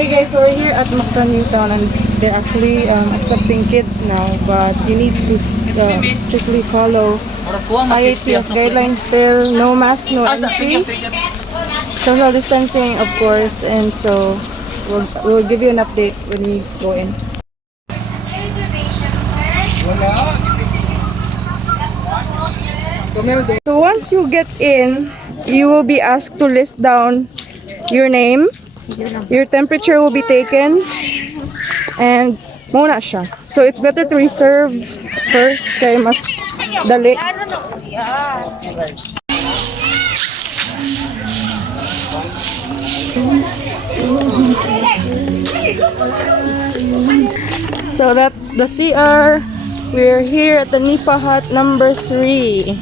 Hey guys, so we're here at Mactan, Newtown, and they're actually accepting kids now, but you need to strictly follow IATF guidelines still. No mask, no entry, social distancing of course, and so we'll give you an update when we go in. So once you get in, you will be asked to list down your name, your temperature will be taken, and muna siya. So it's better to reserve first kay mas dali. So that's the CR. We're here at the Nipa hut number 3.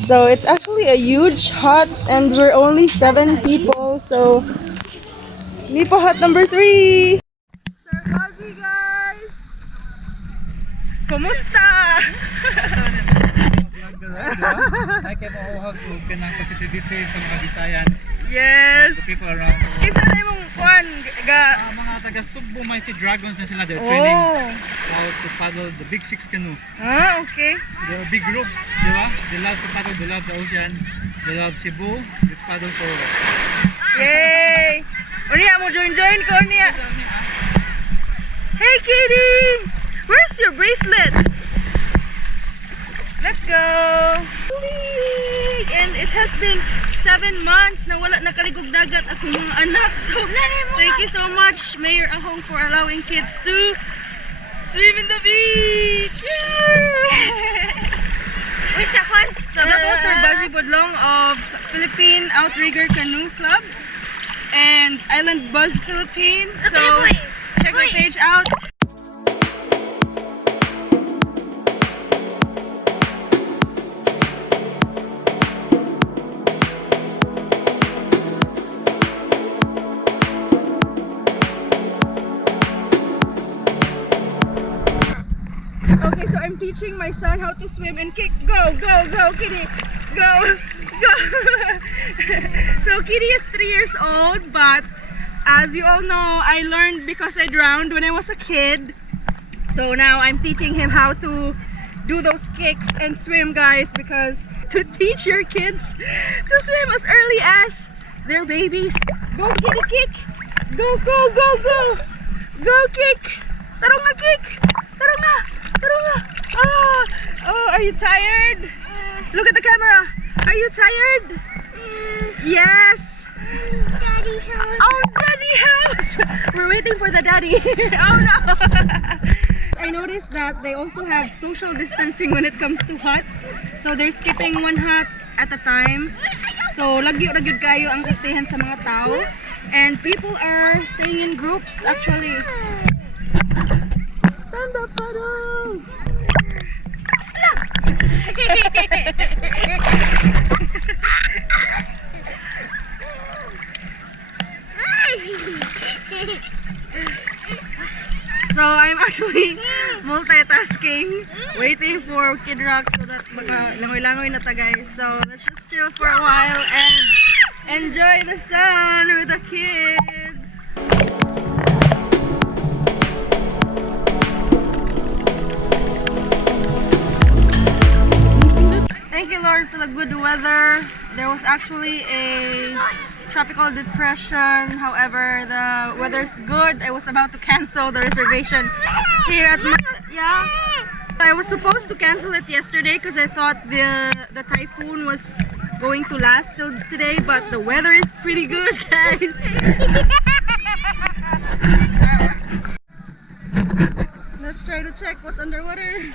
So it's actually a huge hut and we're only 7 people. So Nipa hut number 3. Sir Buzzy, guys. Kumusta? Ay kay mauhag og kanang positivity sa mga Bisayans. Yes. The people around. Kisa na imong kuan ga Mga taga Sugbo Mighty Dragons na sila. They're training how to paddle the big 6 canoe. Ah, okay. They're a big group, di ba? They love to paddle, they love the ocean, they love Cebu. Let's paddle forward. Yay! Unya mo join ko niya. Hey kitty! Where's your bracelet? Let's go! And it has been 7 months na wala nakaligog dagat akong mga anak. So, thank you so much, Mayor Ahong, for allowing kids to swim in the beach! Yay! So that was our Buzzy Budlong of Philippine Outrigger Canoe Club and Island Buzz Philippines. So, check my page out. Okay, so I'm teaching my son how to swim and kick. Go, go, go, kitty. Go, go. So kitty is 3 years old, but as you all know, I learned because I drowned when I was a kid. So now I'm teaching him how to do those kicks and swim, guys, because to teach your kids to swim as early as they're babies. Go kitty, kick. Go, go, go, go. Go kick. Tarong na kick. Tarong na. Oh, are you tired? Look at the camera. Are you tired? Yes. Daddy house. Oh, daddy house. We're waiting for the daddy. Oh no. I noticed that they also have social distancing when it comes to huts. So they're skipping 1 hut at a time. So lagyo-lagyo kayo ang kastayan sa mga tao. And people are staying in groups actually. Stand up, paddle! So I'm actually multitasking, waiting for Kid Rock so that langoy-langoy na ta, guys. So let's just chill for a while and enjoy the sun with the kids. Thank you, Lord, for the good weather. There was actually a tropical depression. However, the weather's good. I was about to cancel the reservation here at yeah. I was supposed to cancel it yesterday because I thought the typhoon was going to last till today, but the weather is pretty good, guys. Let's try to check what's underwater.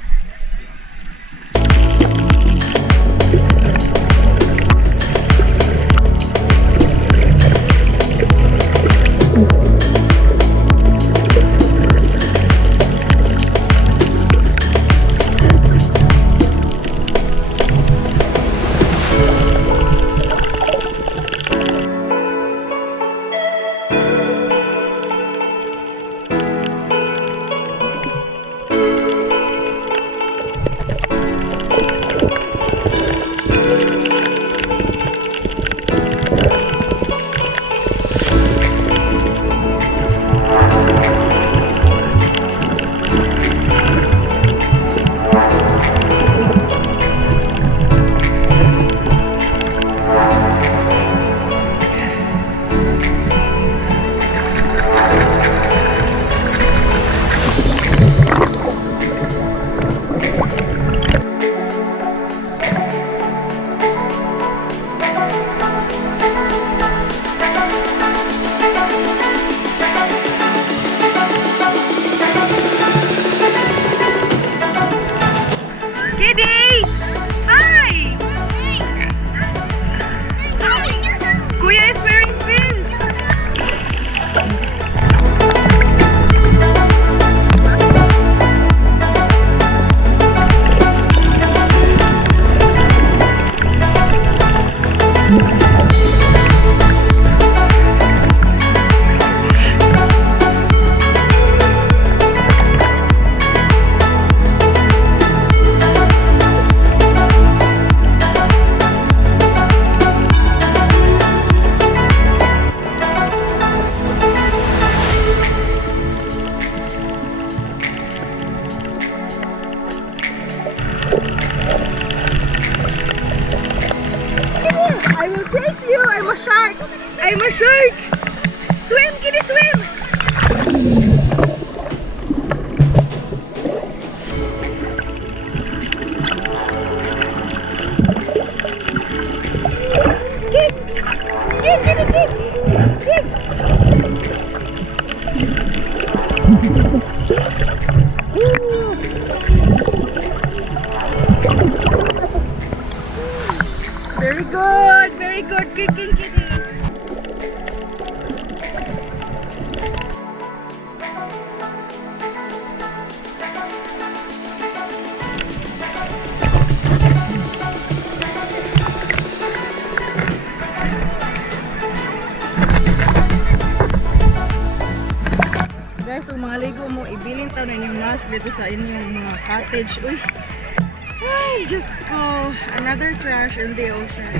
mga ligo mo, ibilin tayo na inyong mask dito sa inyong mga cottage. Uy! Ay, just go! Another trash in the ocean.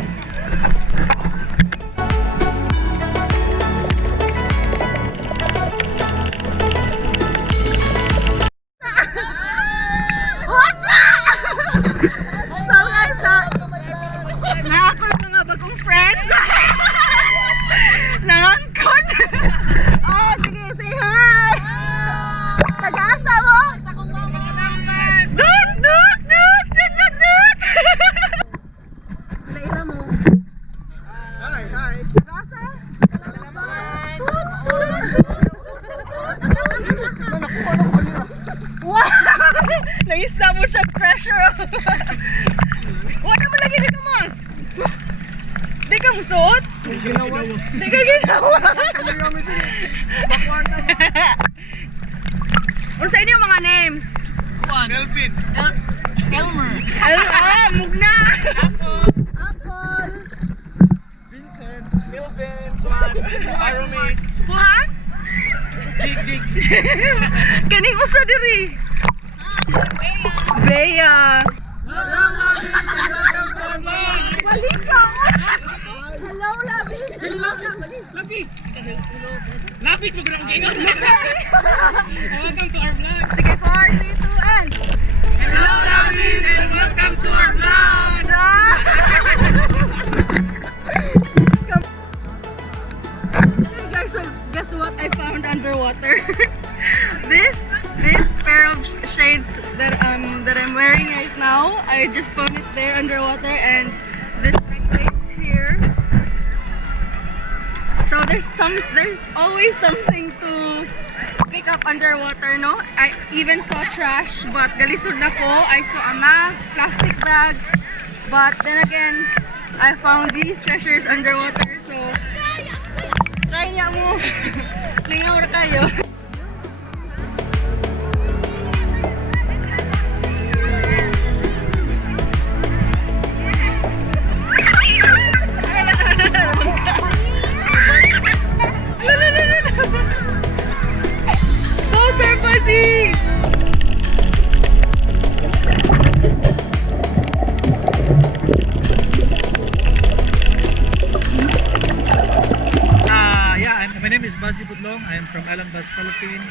What's up? So guys, na ako yung mga bagong friends. Nangangkot. Oh, sige, say hi. Taga-asa mo? Dut, dut, dut, dut, dut, dut. Laila mo. Hi, hi. Taga-asa? Tut, tut. Wow! Naisla mo siya pressure. Wala mo lagi ka mask. Di ka musuot? Ginawa. Di ka ginawa. Ano sa inyo mga names? Melvin. Elmer. Mugna. Apple. Vincent. Melvin. Swan. Arumi. Buhan? Jig. Kaning usa diri. Bea. Balik ka! Hello, Labi! Lapi! Lapis, magandang gingon! Welcome to our vlog! Sige, 4, 3, 2, and... Hello, Lapis! And welcome to our vlog! Hey guys, so guess what I found underwater? This pair of shades that I'm wearing right now, I just found it there underwater, and this necklace here. So there's always something to pick up underwater, no? I even saw trash, but galisod na ko. I saw a mask, plastic bags, but then again, I found these treasures underwater. So try niya mo. Lingaw na kayo. Go, Sir Buzzy! My name is Buzzy Budlong. I am from Island Bus, Philippines.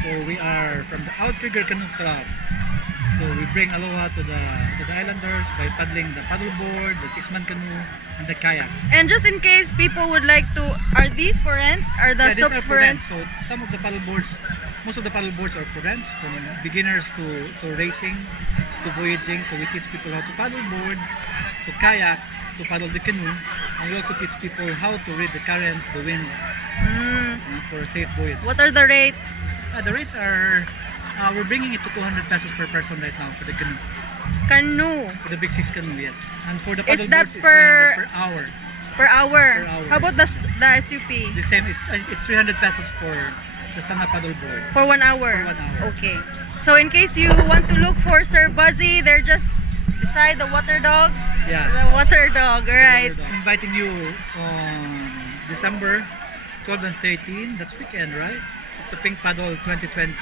So we are from the OUTRIGGER Canoe Club. So we bring aloha to the islanders by paddling the paddleboard, the 6-man canoe, and the kayak. And just in case people would like to, are these for rent? Are the These are soaps for for rent? rent. So some of the paddleboards, most of the paddleboards are for rent, from beginners to racing, to voyaging. So we teach people how to paddleboard, to kayak, to paddle the canoe, and we also teach people how to read the currents, the wind, for a safe voyage. What are the rates? The rates are, we're bringing it to 200 pesos per person right now for the canoe. Canoe. For the big 6 canoe, yes. And for the Is that paddleboards, it's per- 300 per hour. Per hour. Per hour. How about the SUP? The same, it's 300 pesos for the stand-up paddleboard. For 1 hour? For 1 hour. Okay. So in case you want to look for Sir Buzzy, they're just beside the water dog. Yeah. The water dog, right? I'm inviting you on December 12 and 13. That's weekend, right? It's a Pink Paddle 2020.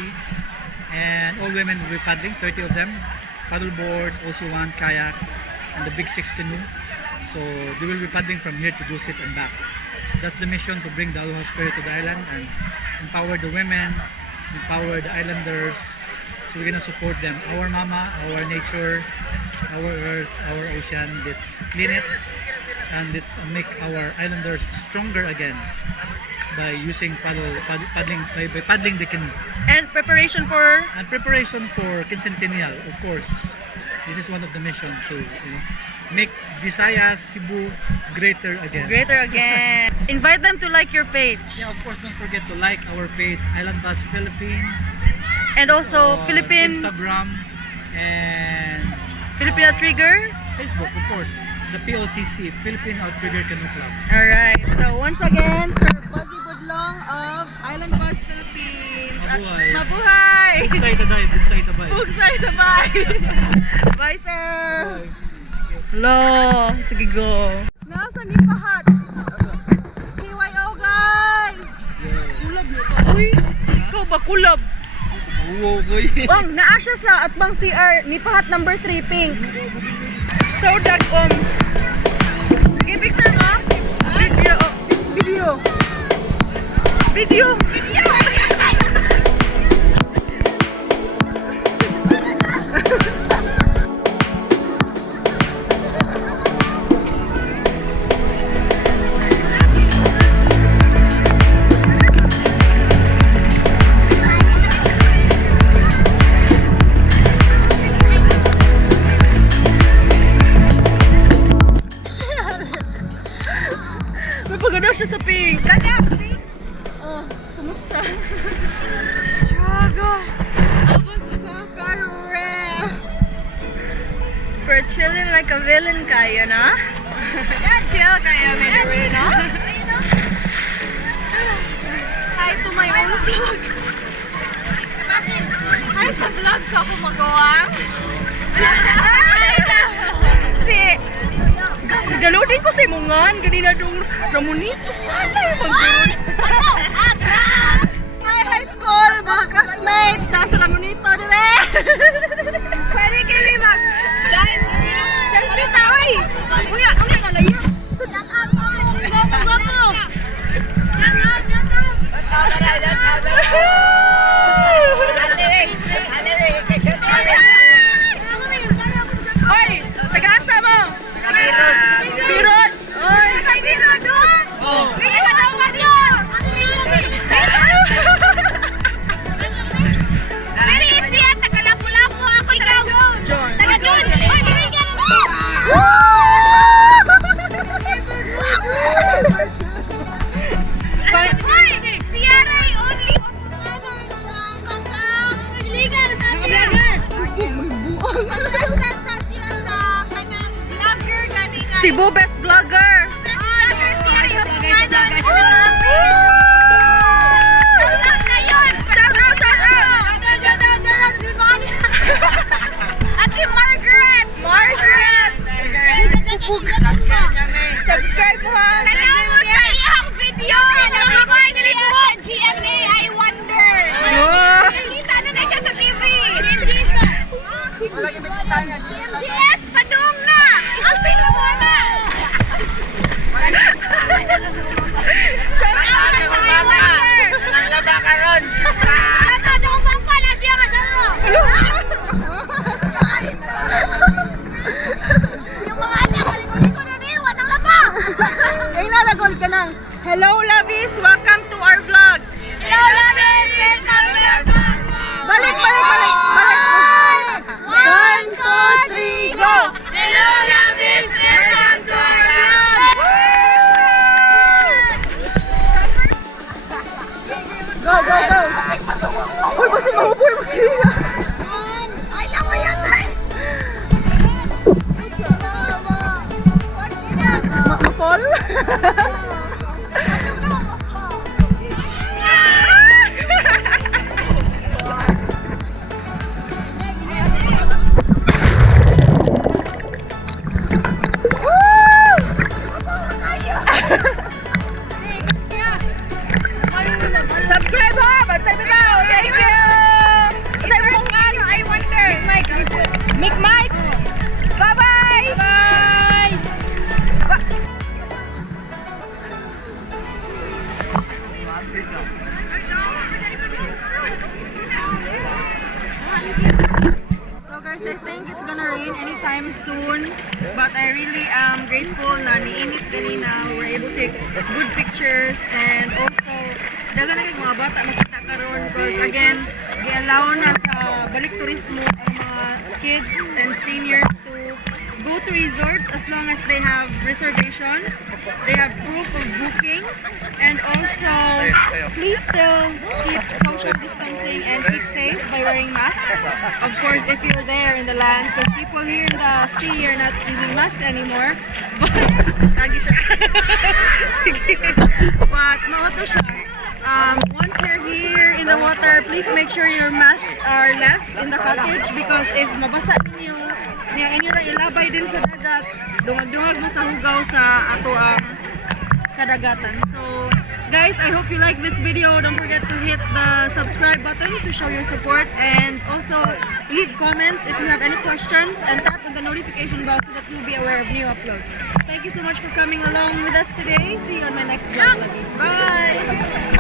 And all women will be paddling, 30 of them. Paddleboard, also one kayak, and the big 6 canoe. So they will be paddling from here to Dusit and back. That's the mission, to bring the aloha spirit to the island and empower the women, empower the islanders. So we're gonna support them. Our mama, our nature, our earth, our ocean. Let's clean it and let's make our islanders stronger again by using paddling the canoe. And preparation for? And preparation for Quincentennial, of course. This is one of the mission to make Visayas, Cebu greater again. Greater again. Invite them to like your page. Yeah, of course, don't forget to like our page, Island Bus Philippines. And also on Philippine Instagram and OUTRIGGER. Facebook, of course. The POCC, Philippine OUTRIGGER Canoe Club. Alright, so once again, Sir Buzzy Budlong of Island Bus Philippines. At Mabuhay. Mabuhay! Bugsay tabay, bugsay tabay. Bugsay sabay! Bye, sir! Lo, sige go. Nasa ni Pahat? KYO, guys! Ulag mo to. Uy! ikaw ba kulab? Oo, boy. Naa siya sa atbang CR ni pahat number 3 pink. So dagom. Okay, picture mo? Video. Video. Video. Video. Napagano siya sa pink. Oh, kumusta? Struggle. We're chilling like a villain kayo, no? Chill kayo, Mary, no? Hi to my own vlog. Hi sa vlog sa ako magawang. Si galodin ko sa imungan, ganina dong Ramonito sana yung magkaroon. Hi high school, mga classmates, nasa Ramonito dire. Pwede kami mag-dive. Selfie tayo. Unya nalayo. Oy, taga-asa mo? Birot. Oy, Birot doon. Oh. Hindi ka dapat yun. Very easy yan, taga Lapu-lapu ako ikaw. John. Taga John. Oy, bigay ka na. Oy, si Yaray, only. Ligan sa atin. Cebu best vlogger. Ate Margrette! Subscribe mo ha. Tanaw mo sa iyang video! Nabigay niya sa GMA, I wonder! Oh. Kita na siya sa TV! TMGS! Padung na! Ang pilo mo na! Shout out to my wonder. Saka doon bang pala siya kasama? Yung mga anak, kalimutin ko na rin! Walang laba! Ay nalagol ka nang. Hello lovies, welcome to our vlog. Hello, Lovis! Welcome to your vlog! Balik. 1, 2, 3, go! Hello, Lovis! Welcome to our vlog! Go! Uy, basta mahuboy mo siya. Ay, lang mo yan, ay! Ma-fall? Subscribe ha! Bantay mo daw! Thank you! Bantay mo kung ano, I wonder! Mic Mics! Bye-bye! Bye! So guys, I think it's gonna rain anytime soon. But I really am grateful na niinit kanina. We were able to take good pictures and also daga na kayong mga bata makita karon because again, i-allow na sa Balik Turismo ang mga kids and seniors to go to resorts as long as they have reservations, they have proof of booking, and also please still keep social distancing and keep safe by wearing masks. Of course, if you're there in the land, because people here in the sea are not using masks anymore. But lagi siya. But mauto siya. Once you're here in the water, please make sure your masks are left in the cottage because if mabasa ninyo, niya inyo ra ilabay din sa dagat, dungag-dungag mo sa hugaw sa ato ang kadagatan. So guys, I hope you like this video. Don't forget to hit hit the subscribe button to show your support, and also leave comments if you have any questions, and tap on the notification bell so that you'll be aware of new uploads. Thank you so much for coming along with us today. See you on my next vlog, ladies. Bye!